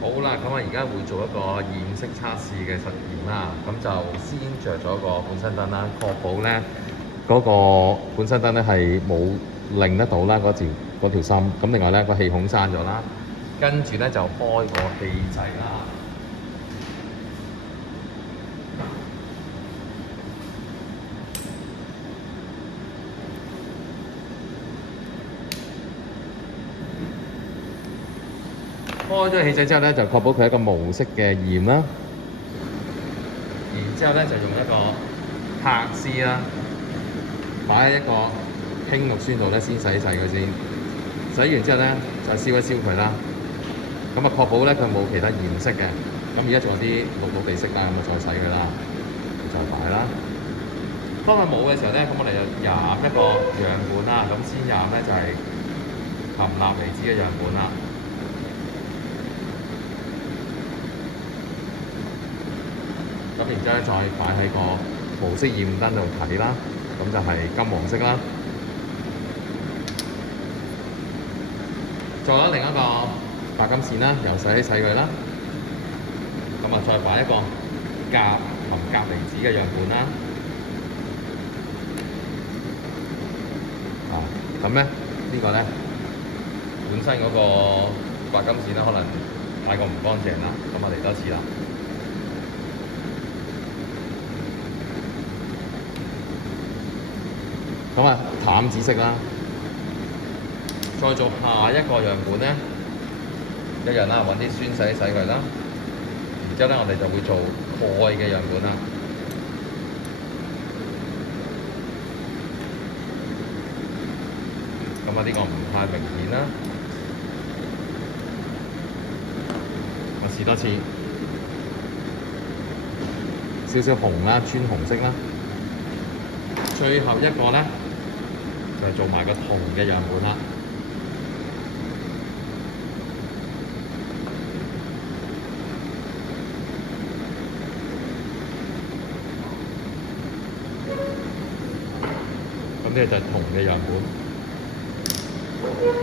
好啦，咁我而家會做一個驗色測試嘅實驗啦。咁就先着咗個本身燈啦，確保咧嗰個本身燈咧係冇擰得到啦嗰條芯。咁另外咧個氣孔閂咗啦，跟住咧就開個氣掣啦。開咗氣掣之後咧，就確保佢係一個無色嘅鹽啦。然之後咧就用一個拍絲啦，擺喺一個氫氯酸度咧先洗佢先。洗完之後咧就燒一燒佢啦。咁啊確保咧佢冇其他顏色嘅。咁而家仲有啲綠綠地色啦，咁啊再洗佢啦，再擺啦。當佢冇嘅時候咧，咁我哋就飲一個樣本啦。咁先飲咧就係含鈉離子嘅樣本啦。咁然之後咧，再擺喺個無色驗燈度睇啦，咁就係金黃色啦。再攞另一個白金線啦，又洗佢啦。咁啊，再擺一個含鉀離子嘅樣本啦。咁咧呢個咧本身嗰個白金線咧，可能太過唔乾淨啦。咁我嚟多次啦。咁啊，淡紫色啦。再做下一個樣本咧，一樣啦，揾啲酸洗佢啦。然之後咧，我哋就會做鈣嘅樣本啦。咁啊，呢個唔太明顯啦。我試多次，少少紅啦，磚紅色啦。最後一個咧，就係做埋個銅嘅樣本啦。咁呢個就係銅嘅樣本。